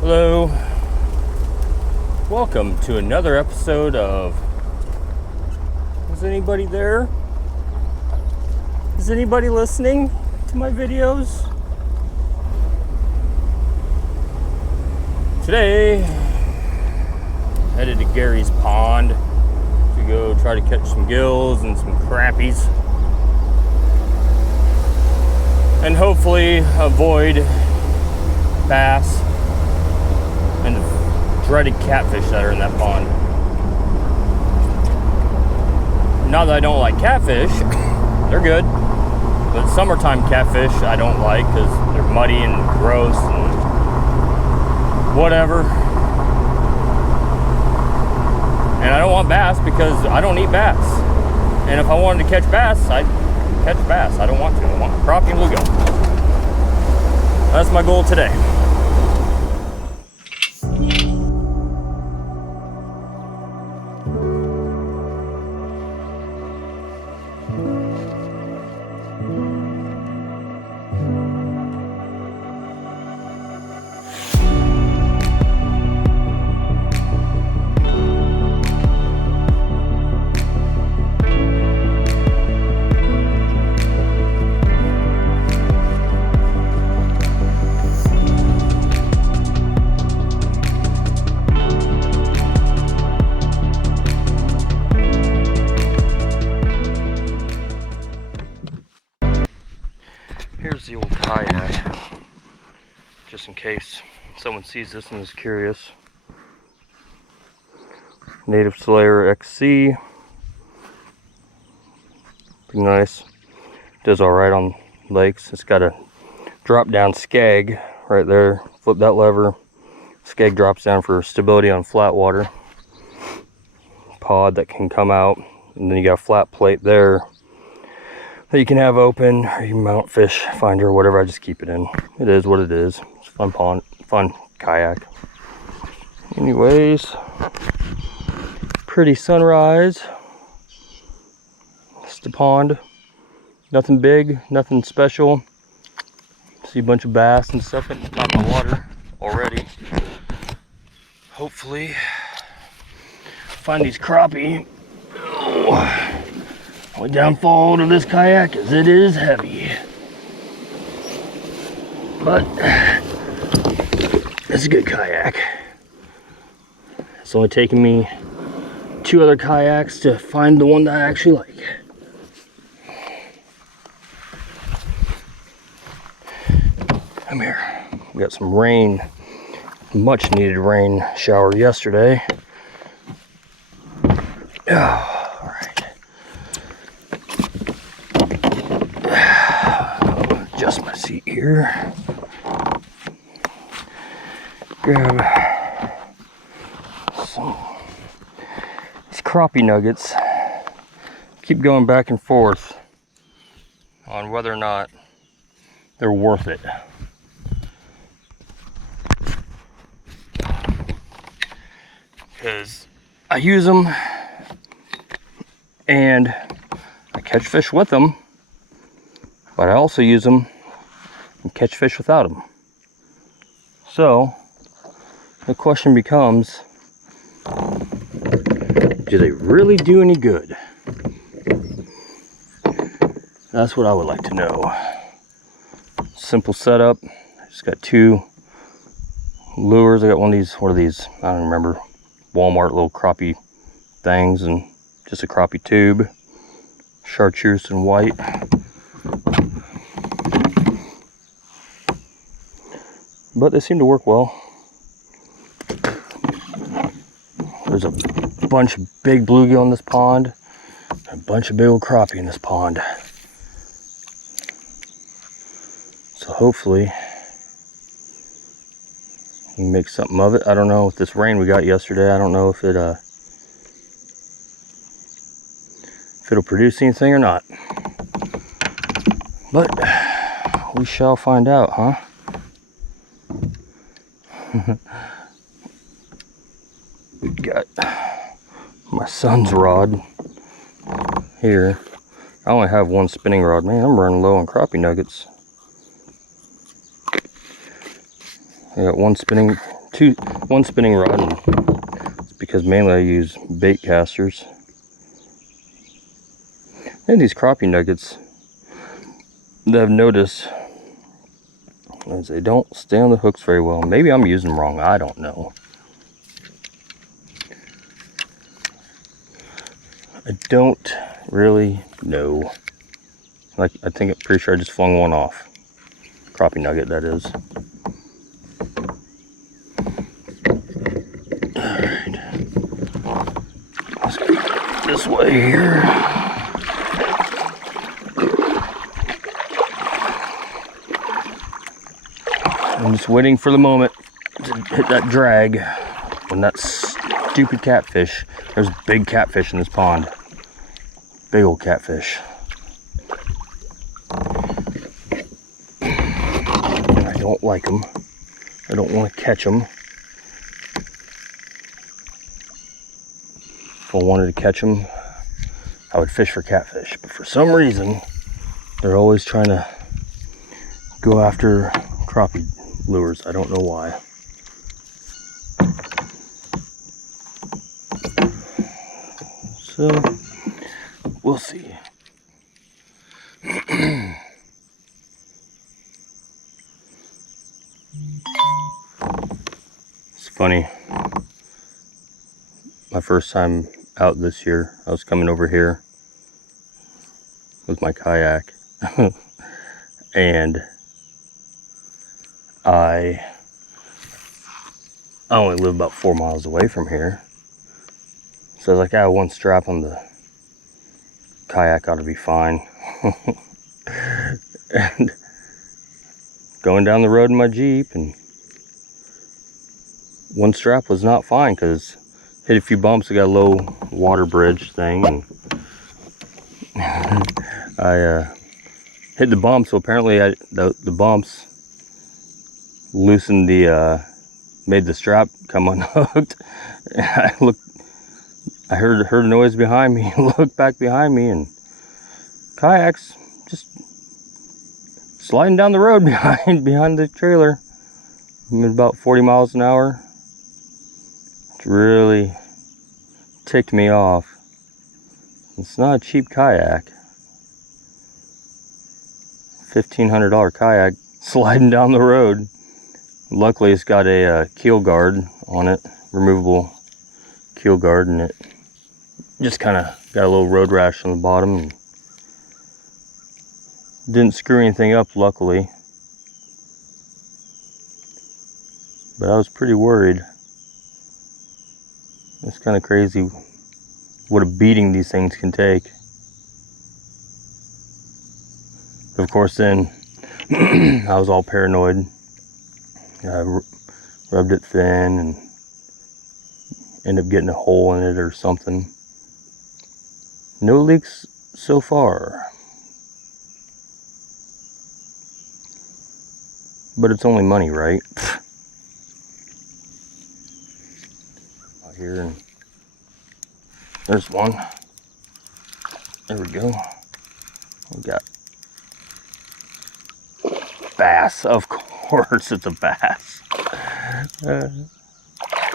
Hello, welcome to another episode of Is anybody there? Is anybody listening to my videos? Today, headed to Gary's pond to go try to catch some gills and some crappies, and hopefully avoid bass and the dreaded catfish that are in that pond. Not that I don't like catfish, they're good, but summertime catfish I don't like because they're muddy and gross and whatever. And I don't want bass because I don't eat bass. And if I wanted to catch bass, I'd catch bass. I don't want to. I want crappie and bluegill. That's my goal today. Here's the old kayak, just in case someone sees this and is curious. Native Slayer XC. Pretty nice. Does alright on lakes. It's got a drop down skeg right there. Flip that lever. Skeg drops down for stability on flat water. Pod that can come out. And then you got a flat plate there that you can have open, or you mount fish finder or whatever. I just keep it in. It is what it is. It's a fun pond, fun kayak. Anyways, pretty sunrise. It's the pond. Nothing big, nothing special. See a bunch of bass and stuff in the water already. Hopefully, find these crappie. Only downfall to this kayak is it is heavy, but it's a good kayak. It's only taken me 2 other kayaks to find the one that I actually like. Come here. We got some rain, much needed rain shower yesterday. Oh. Adjust my seat here. Grab some these crappie nuggets. Keep going back and forth on whether or not they're worth it. Because I use them and I catch fish with them. But I also use them and catch fish without them. So the question becomes, do they really do any good? That's what I would like to know. Simple setup. I just got 2 lures. I got one of these, what are these? I don't remember. Walmart little crappie things, and just a crappie tube. Chartreuse and white. But they seem to work well. There's a bunch of big bluegill in this pond, and a bunch of big old crappie in this pond. So hopefully you can make something of it. I don't know, with this rain we got yesterday, I don't know if it'll produce anything or not. But we shall find out, huh? Got my son's rod here. I only have 1 spinning rod. Man, I'm running low on crappie nuggets. I got 1 spinning one spinning rod, and it's because mainly I use bait casters. And these crappie nuggets that I've noticed is they don't stay on the hooks very well. Maybe I'm using them wrong, I don't know. I don't really know. Like, I think I'm pretty sure I just flung one off. Crappie nugget, that is. Alright. Let's go this way here. I'm just waiting for the moment to hit that drag when that stupid catfish. There's big catfish in this pond. Big old catfish. I don't like them. I don't want to catch them. If I wanted to catch them, I would fish for catfish. But for some reason, they're always trying to go after crappie lures. I don't know why. So, we'll see. It's funny. My first time out this year, I was coming over here with my kayak. And I only live about 4 miles away from here. So I was like, I have one strap on the kayak, ought to be fine. And going down the road in my Jeep, and one strap was not fine because hit a few bumps. I got a low water bridge thing, and I hit the bump. So apparently the bumps loosened made the strap come unhooked. And I heard a noise behind me. Looked back behind me, and kayak's just sliding down the road behind the trailer. I'm at about 40 miles an hour. It really ticked me off. It's not a cheap kayak. $1,500 kayak sliding down the road. Luckily, it's got a keel guard on it, removable keel guard, and it just kind of got a little road rash on the bottom. And didn't screw anything up, luckily. But I was pretty worried. It's kind of crazy what a beating these things can take. Of course, then I was all paranoid. I rubbed it thin and ended up getting a hole in it or something. No leaks so far. But it's only money, right? Out here, and there's one. There we go. We got bass. Of course it's a bass.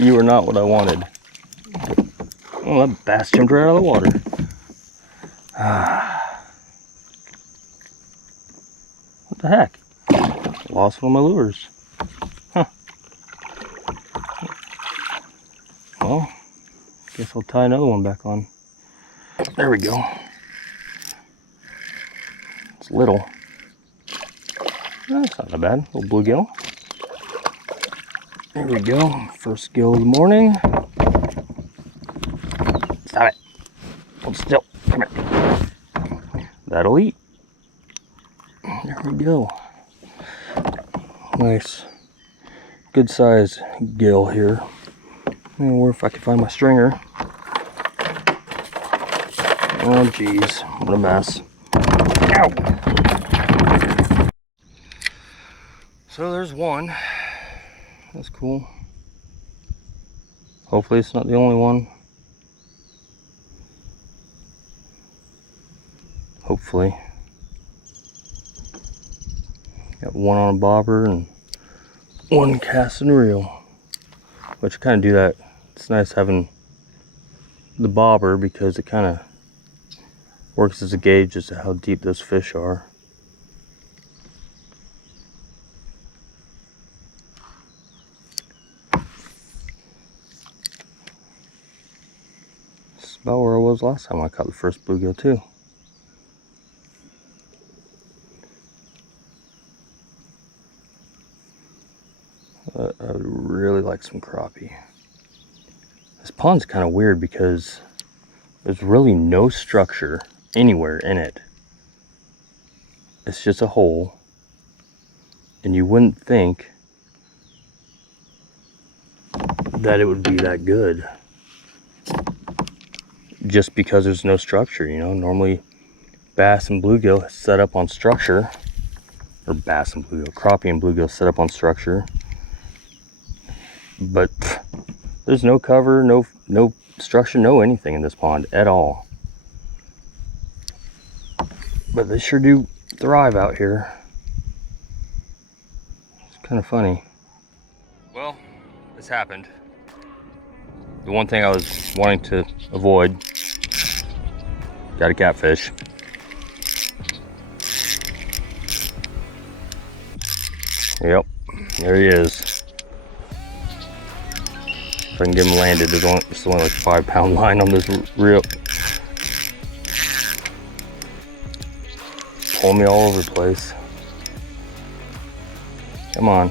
You are not what I wanted. Oh, that bass jumped right out of the water. What the heck? Lost one of my lures. Huh. Well, guess I'll tie another one back on. There we go. It's little. That's not that bad. Little bluegill. There we go. First gill of the morning. Stop it. Hold still. Come here. That'll eat. There we go. Nice. Good size gill here. Or if I can find my stringer. Oh geez, what a mess. Ow! So there's one. That's cool. Hopefully it's not the only one. Hopefully. Got one on a bobber and one cast and reel. which I kind of do that. It's nice having the bobber because it kind of works as a gauge as to how deep those fish are. This is about where I was last time I caught the first bluegill too. I would really like some crappie. This pond's kind of weird because there's really no structure anywhere in it. It's just a hole, and you wouldn't think that it would be that good just because there's no structure, you know. Normally bass and bluegill set up on structure, or bass and bluegill, crappie and bluegill set up on structure, but there's no cover, no structure, no anything in this pond at all. But they sure do thrive out here. It's kind of funny. Well, this happened. The one thing I was wanting to avoid, got a catfish. Yep, there he is. If I can get him landed, there's only like 5 pound line on this reel. Pull me all over the place. Come on.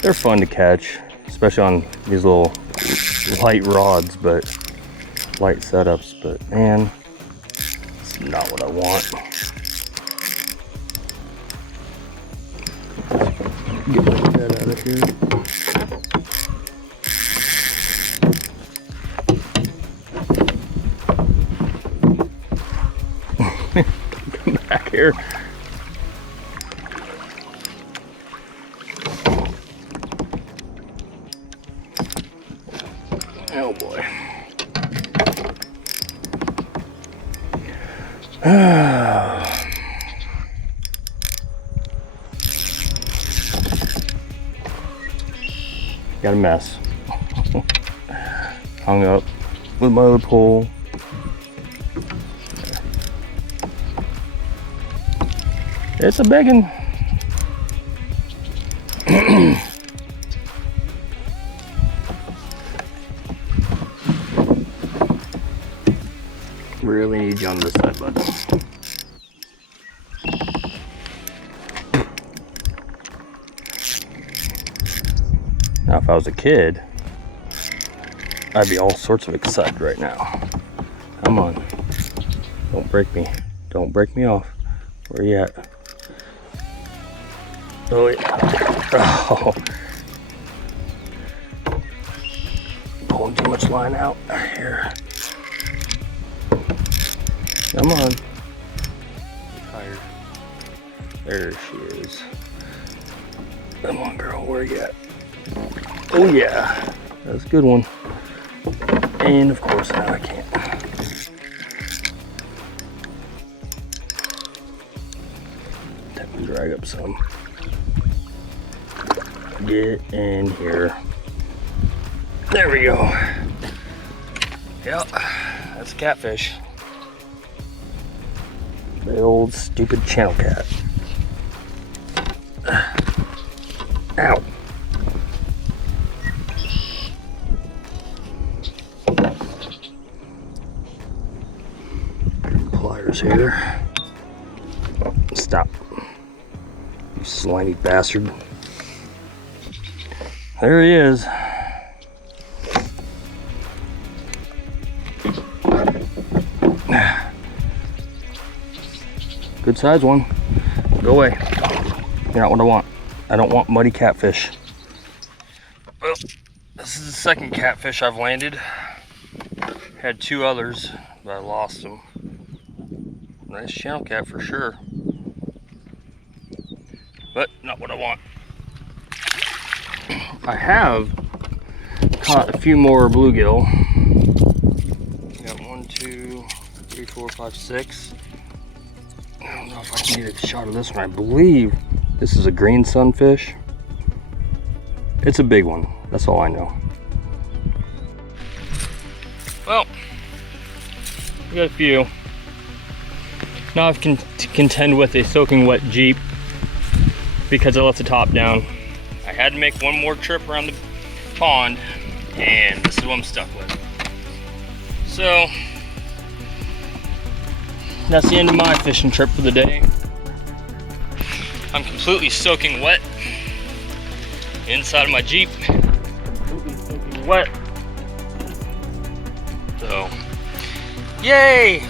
They're fun to catch, especially on these little light rods, but light setups, but man, it's not what I want. Get my head out of here. Come back here. Oh boy. Got a mess. Hung up with my other pole. It's a big one. Really need you on this side, bud. Now, if I was a kid, I'd be all sorts of excited right now. Come on. Don't break me. Don't break me off. Where you at? Oh, yeah. Oh. Pulling too much line out here. Come on. Tired. There she is. Come on, girl. Where you at? Oh, yeah. That's a good one. And, of course, now I can't. Have to drag up some. Get in here. There we go. Yep. That's a catfish. The old stupid channel cat. Ow. Pliers here. Stop. You slimy bastard. There he is. Good size one. Go away. You're not what I want. I don't want muddy catfish. Well, this is the second catfish I've landed. Had 2 others, but I lost them. Nice channel cat for sure. But not what I want. I have caught a few more bluegill. Got 1, 2, 3, 4, 5, 6. I don't know if I can get a shot of this one. I believe this is a green sunfish. It's a big one, that's all I know. Well, we got a few. Now I can contend with a soaking wet Jeep because I left the top down. I had to make one more trip around the pond, and this is what I'm stuck with. So, that's the end of my fishing trip for the day. I'm completely soaking wet inside of my Jeep. Completely soaking wet. So, yay!